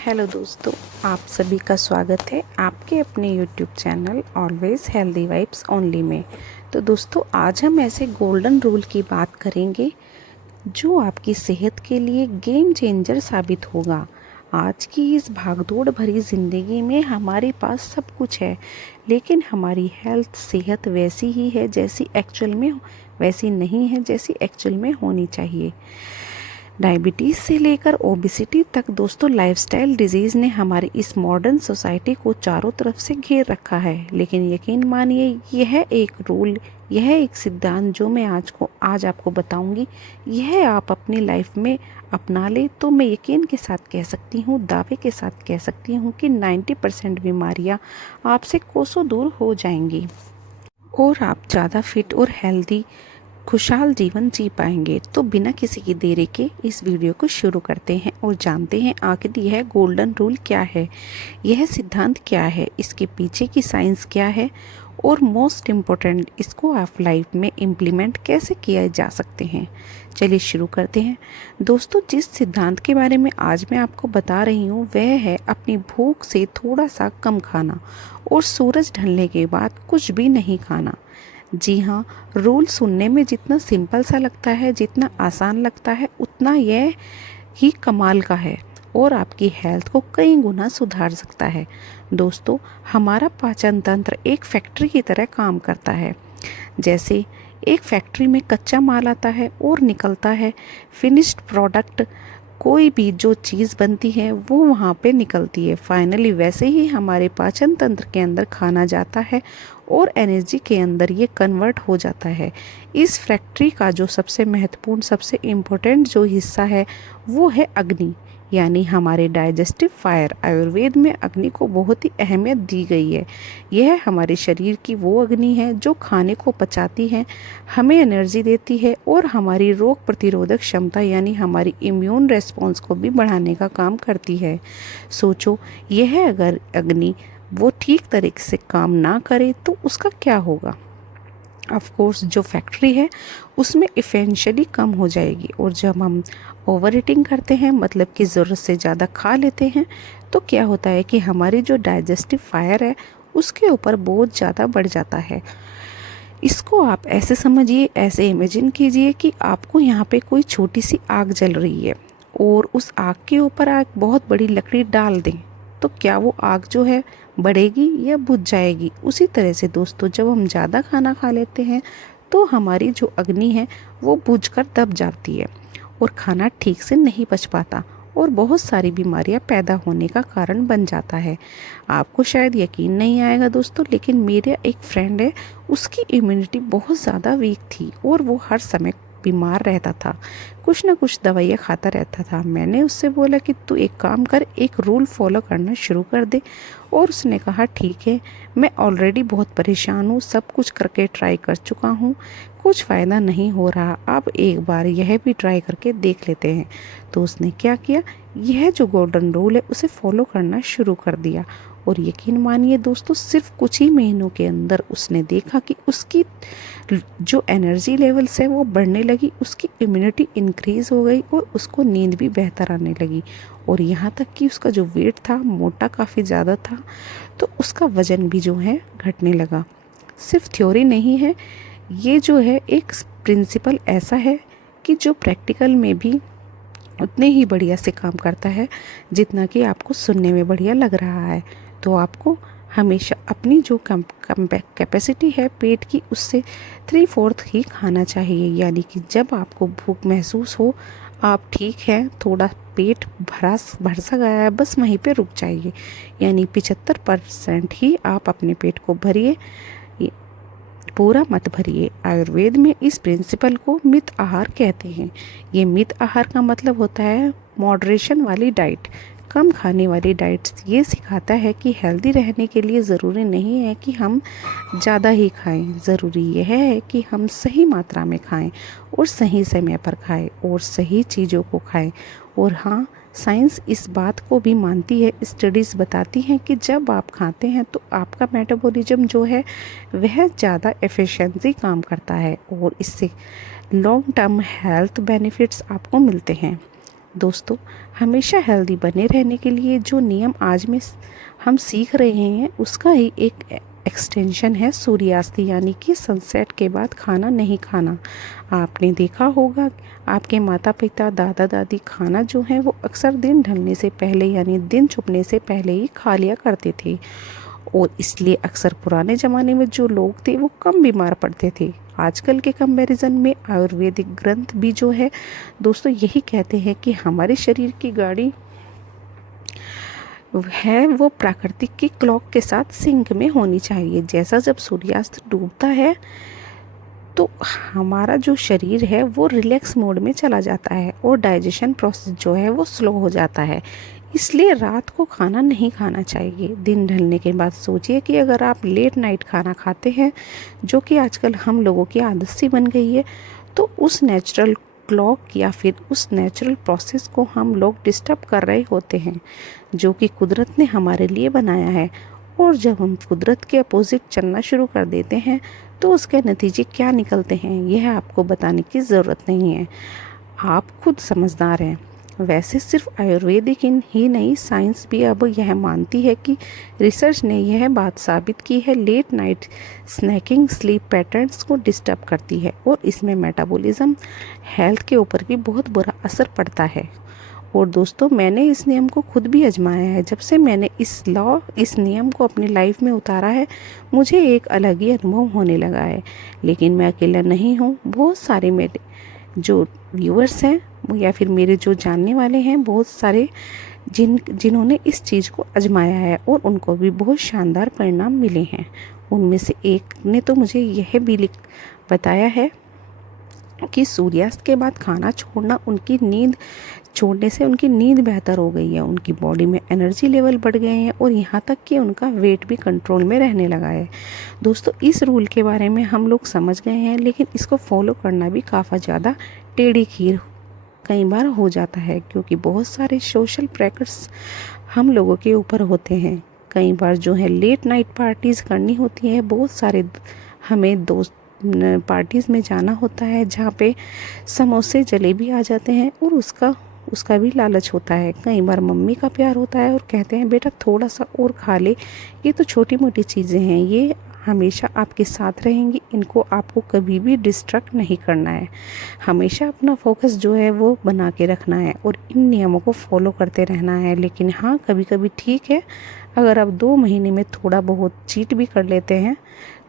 Hello दोस्तों, आप सभी का स्वागत है आपके अपने YouTube channel always healthy vibes only में। तो दोस्तों, आज हम ऐसे गोल्डन रूल की बात करेंगे जो आपकी सेहत के लिए गेम चेंजर साबित होगा। आज की इस भागदौड़ भरी ज़िंदगी में हमारे पास सब कुछ है, लेकिन हमारी हेल्थ सेहत वैसी ही है जैसी एक्चुअल में वैसी नहीं है जैसी एक्चुअल में होनी चाहिए। डायबिटीज़ से लेकर ओबेसिटी तक दोस्तों, लाइफस्टाइल डिजीज़ ने हमारी इस मॉडर्न सोसाइटी को चारों तरफ से घेर रखा है। लेकिन यकीन मानिए, यह एक सिद्धांत जो मैं आज आपको बताऊंगी, यह आप अपनी लाइफ में अपना ले तो मैं यकीन के साथ कह सकती हूँ, दावे के साथ कह सकती हूँ कि 90% बीमारियाँ आपसे कोसों दूर हो जाएंगी और आप ज़्यादा फिट और हेल्दी खुशहाल जीवन जी पाएंगे। तो बिना किसी की देरी के इस वीडियो को शुरू करते हैं और जानते हैं आखिर यह गोल्डन रूल क्या है, यह सिद्धांत क्या है, इसके पीछे की साइंस क्या है और मोस्ट इम्पोर्टेंट, इसको आप लाइफ में इम्प्लीमेंट कैसे किया जा सकते हैं। चलिए शुरू करते हैं। दोस्तों, जिस सिद्धांत के बारे में आज मैं आपको बता रही हूँ वह है अपनी भूख से थोड़ा सा कम खाना और सूरज ढलने के बाद कुछ भी नहीं खाना। जी हाँ, रूल सुनने में जितना सिंपल सा लगता है, जितना आसान लगता है, उतना यह ही कमाल का है और आपकी हेल्थ को कई गुना सुधार सकता है। दोस्तों, हमारा पाचन तंत्र एक फैक्ट्री की तरह काम करता है। जैसे एक फैक्ट्री में कच्चा माल आता है और निकलता है फिनिश्ड प्रोडक्ट, कोई भी जो चीज़ बनती है वो वहाँ पे निकलती है फाइनली, वैसे ही हमारे पाचन तंत्र के अंदर खाना जाता है और एनर्जी के अंदर ये कन्वर्ट हो जाता है। इस फैक्ट्री का जो सबसे महत्वपूर्ण, सबसे इम्पोर्टेंट जो हिस्सा है वो है अग्नि, यानी हमारे डाइजेस्टिव फायर। आयुर्वेद में अग्नि को बहुत ही अहमियत दी गई है। यह हमारे शरीर की वो अग्नि है जो खाने को पचाती है, हमें एनर्जी देती है और हमारी रोग प्रतिरोधक क्षमता यानी हमारी इम्यून रेस्पॉन्स को भी बढ़ाने का काम करती है। सोचो, यह अगर अग्नि वो ठीक तरीके से काम ना करे तो उसका क्या होगा। ऑफ कोर्स जो फैक्ट्री है उसमें इफेंशियली कम हो जाएगी। और जब हम ओवर ईटिंग करते हैं, मतलब कि ज़रूरत से ज़्यादा खा लेते हैं, तो क्या होता है कि हमारी जो डाइजेस्टिव फायर है उसके ऊपर बहुत ज़्यादा बढ़ जाता है। इसको आप ऐसे समझिए, ऐसे इमेजिन कीजिए कि आपको यहाँ पे कोई छोटी सी आग जल रही है और उस आग के ऊपर आप बहुत बड़ी लकड़ी डाल दें, तो क्या वो आग जो है बढ़ेगी या बुझ जाएगी। उसी तरह से दोस्तों, जब हम ज़्यादा खाना खा लेते हैं तो हमारी जो अग्नि है वो बुझकर दब जाती है और खाना ठीक से नहीं पच पाता और बहुत सारी बीमारियां पैदा होने का कारण बन जाता है। आपको शायद यकीन नहीं आएगा दोस्तों, लेकिन मेरा एक फ्रेंड है, उसकी इम्यूनिटी बहुत ज़्यादा वीक थी और वो हर समय बीमार रहता था, कुछ ना कुछ दवाइयाँ खाता रहता था। मैंने उससे बोला कि तू एक काम कर, एक रूल फॉलो करना शुरू कर दे। और उसने कहा ठीक है, मैं ऑलरेडी बहुत परेशान हूँ, सब कुछ करके ट्राई कर चुका हूँ, कुछ फ़ायदा नहीं हो रहा, अब एक बार यह भी ट्राई करके देख लेते हैं। तो उसने क्या किया, यह जो गोल्डन रूल है उसे फॉलो करना शुरू कर दिया। और यकीन मानिए दोस्तों, सिर्फ कुछ ही महीनों के अंदर उसने देखा कि उसकी जो एनर्जी लेवल्स है वो बढ़ने लगी, उसकी इम्यूनिटी इंक्रीज़ हो गई और उसको नींद भी बेहतर आने लगी। और यहाँ तक कि उसका जो वेट था, मोटा काफ़ी ज़्यादा था, तो उसका वज़न भी जो है घटने लगा। सिर्फ थ्योरी नहीं है, ये जो है एक प्रिंसिपल ऐसा है कि जो प्रैक्टिकल में भी उतने ही बढ़िया से काम करता है जितना कि आपको सुनने में बढ़िया लग रहा है। तो आपको हमेशा अपनी जो कैपेसिटी है पेट की, उससे 3/4 ही खाना चाहिए। यानी कि जब आपको भूख महसूस हो, आप ठीक है, थोड़ा पेट भर सा गया है, बस वहीं पे रुक जाइए। यानी 75% ही आप अपने पेट को भरिए, पूरा मत भरिए। आयुर्वेद में इस प्रिंसिपल को मित आहार कहते हैं। ये मित आहार का मतलब होता है मॉडरेशन वाली डाइट, कम खाने वाली डाइट्स। ये सिखाता है कि हेल्दी रहने के लिए ज़रूरी नहीं है कि हम ज़्यादा ही खाएं, ज़रूरी यह है कि हम सही मात्रा में खाएं और सही समय पर खाएं और सही चीज़ों को खाएं। और हाँ, साइंस इस बात को भी मानती है, स्टडीज़ बताती हैं कि जब आप खाते हैं तो आपका मेटाबॉलिज्म जो है वह ज़्यादा एफिशिएंसी काम करता है और इससे लॉन्ग टर्म हेल्थ बेनिफिट्स आपको मिलते हैं। दोस्तों, हमेशा हेल्दी बने रहने के लिए जो नियम आज में हम सीख रहे हैं उसका ही एक एक्सटेंशन है सूर्यास्त, यानी कि सनसेट के बाद खाना नहीं खाना। आपने देखा होगा आपके माता पिता दादा दादी खाना जो है वो अक्सर दिन ढलने से पहले यानी दिन छुपने से पहले ही खा लिया करते थे, और इसलिए अक्सर पुराने ज़माने में जो लोग थे वो कम बीमार पड़ते थे। आजकल के कंपैरिजन में आयुर्वेदिक ग्रंथ भी जो है दोस्तों यही कहते हैं कि हमारे शरीर की गाड़ी है वो प्राकृतिक की क्लॉक के साथ सिंक में होनी चाहिए। जैसा जब सूर्यास्त डूबता है तो हमारा जो शरीर है वो रिलैक्स मोड में चला जाता है और डाइजेशन प्रोसेस जो है वो स्लो हो जाता है। इसलिए रात को खाना नहीं खाना चाहिए। दिन ढलने के बाद सोचिए कि अगर आप लेट नाइट खाना खाते हैं, जो कि आजकल हम लोगों की आदत सी बन गई है, तो उस नेचुरल क्लॉक या फिर उस नेचुरल प्रोसेस को हम लोग डिस्टर्ब कर रहे होते हैं, जो कि कुदरत ने हमारे लिए बनाया है। और जब हम कुदरत के अपोजिट चलना शुरू कर देते हैं तो उसके नतीजे क्या निकलते हैं यह आपको बताने की ज़रूरत नहीं है, आप खुद समझदार हैं। वैसे सिर्फ आयुर्वेदिक ही नहीं, साइंस भी अब यह मानती है कि रिसर्च ने यह बात साबित की है, late night snacking sleep patterns को डिस्टर्ब करती है और इसमें मेटाबॉलिज्म हेल्थ के ऊपर भी बहुत बुरा असर पड़ता है। और दोस्तों, मैंने इस नियम को खुद भी आजमाया है। जब से मैंने इस नियम को अपनी लाइफ में उतारा है, मुझे एक अलग ही अनुभव होने लगा है। लेकिन मैं अकेला नहीं हूँ, बहुत सारे मेरे जो व्यूअर्स हैं या फिर मेरे जो जानने वाले हैं, बहुत सारे जिन्होंने इस चीज़ को आजमाया है और उनको भी बहुत शानदार परिणाम मिले हैं। उनमें से एक ने तो मुझे यह भी बताया है कि सूर्यास्त के बाद खाना छोड़ने से उनकी नींद बेहतर हो गई है, उनकी बॉडी में एनर्जी लेवल बढ़ गए हैं और यहाँ तक कि उनका वेट भी कंट्रोल में रहने लगा है। दोस्तों, इस रूल के बारे में हम लोग समझ गए हैं, लेकिन इसको फॉलो करना भी काफ़ी ज़्यादा टेढ़ी खीर कई बार हो जाता है, क्योंकि बहुत सारे सोशल प्रेशर्स हम लोगों के ऊपर होते हैं। कई बार जो है लेट नाइट पार्टीज़ करनी होती है, बहुत सारे हमें दोस्त पार्टीज़ में जाना होता है जहाँ पे समोसे जलेबी आ जाते हैं और उसका भी लालच होता है। कई बार मम्मी का प्यार होता है और कहते हैं बेटा थोड़ा सा और खा ले, ये तो छोटी मोटी चीज़ें हैं, ये हमेशा आपके साथ रहेंगी, इनको आपको कभी भी डिस्ट्रैक्ट नहीं करना है। हमेशा अपना फोकस जो है वो बना के रखना है और इन नियमों को फॉलो करते रहना है। लेकिन हाँ, कभी कभी ठीक है, अगर आप 2 महीने में थोड़ा बहुत चीट भी कर लेते हैं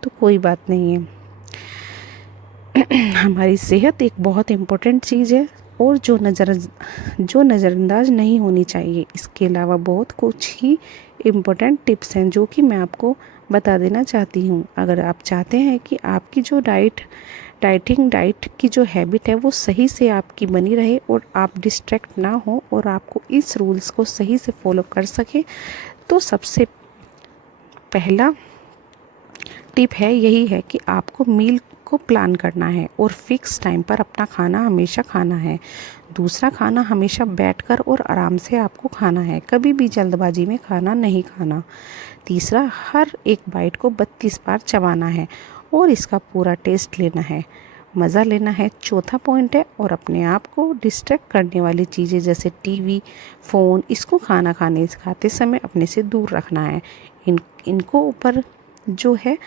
तो कोई बात नहीं है। हमारी सेहत एक बहुत इम्पोर्टेंट चीज़ है और जो नज़रअंदाज नहीं होनी चाहिए। इसके अलावा बहुत कुछ ही इम्पोर्टेंट टिप्स हैं जो कि मैं आपको बता देना चाहती हूँ। अगर आप चाहते हैं कि आपकी जो डाइट की जो हैबिट है वो सही से आपकी बनी रहे और आप डिस्ट्रैक्ट ना हो और आपको इस रूल्स को सही से फॉलो कर सके, तो सबसे पहला टिप यही है कि आपको मील को प्लान करना है और फिक्स टाइम पर अपना खाना हमेशा खाना है। दूसरा, खाना हमेशा बैठकर और आराम से आपको खाना है, कभी भी जल्दबाजी में खाना नहीं खाना। तीसरा, हर एक बाइट को 32 बार चबाना है और इसका पूरा टेस्ट लेना है, मज़ा लेना है। चौथा पॉइंट है, और अपने आप को डिस्ट्रैक्ट करने वाली चीज़ें जैसे टीवी, फ़ोन, इसको खाना खाते समय अपने से दूर रखना है। इनको ऊपर जो है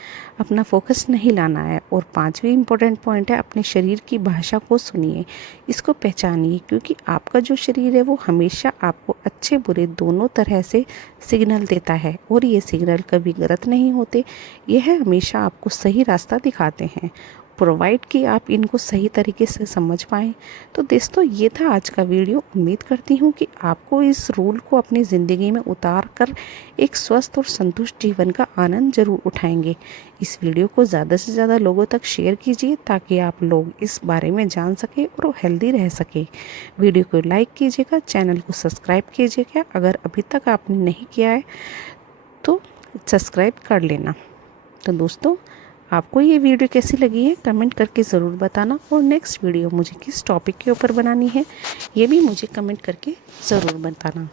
अपना फोकस नहीं लाना है। और 5वीं इम्पोर्टेंट पॉइंट है, अपने शरीर की भाषा को सुनिए, इसको पहचानिए, क्योंकि आपका जो शरीर है वो हमेशा आपको अच्छे बुरे दोनों तरह से सिग्नल देता है और ये सिग्नल कभी गलत नहीं होते, यह हमेशा आपको सही रास्ता दिखाते हैं, प्रोवाइड कि आप इनको सही तरीके से समझ पाएँ। तो दोस्तों, ये था आज का वीडियो। उम्मीद करती हूँ कि आपको इस रूल को अपनी ज़िंदगी में उतार कर एक स्वस्थ और संतुष्ट जीवन का आनंद ज़रूर उठाएंगे। इस वीडियो को ज़्यादा से ज़्यादा लोगों तक शेयर कीजिए ताकि आप लोग इस बारे में जान सकें और हेल्दी रह सकें। वीडियो को लाइक कीजिएगा, चैनल को सब्सक्राइब कीजिएगा, अगर अभी तक आपने नहीं किया है तो सब्सक्राइब कर लेना। तो दोस्तों, आपको ये वीडियो कैसी लगी है कमेंट करके ज़रूर बताना, और नेक्स्ट वीडियो मुझे किस टॉपिक के ऊपर बनानी है ये भी मुझे कमेंट करके ज़रूर बताना।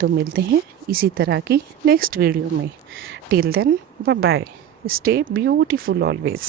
तो मिलते हैं इसी तरह की नेक्स्ट वीडियो में। Till then, bye bye, stay beautiful always.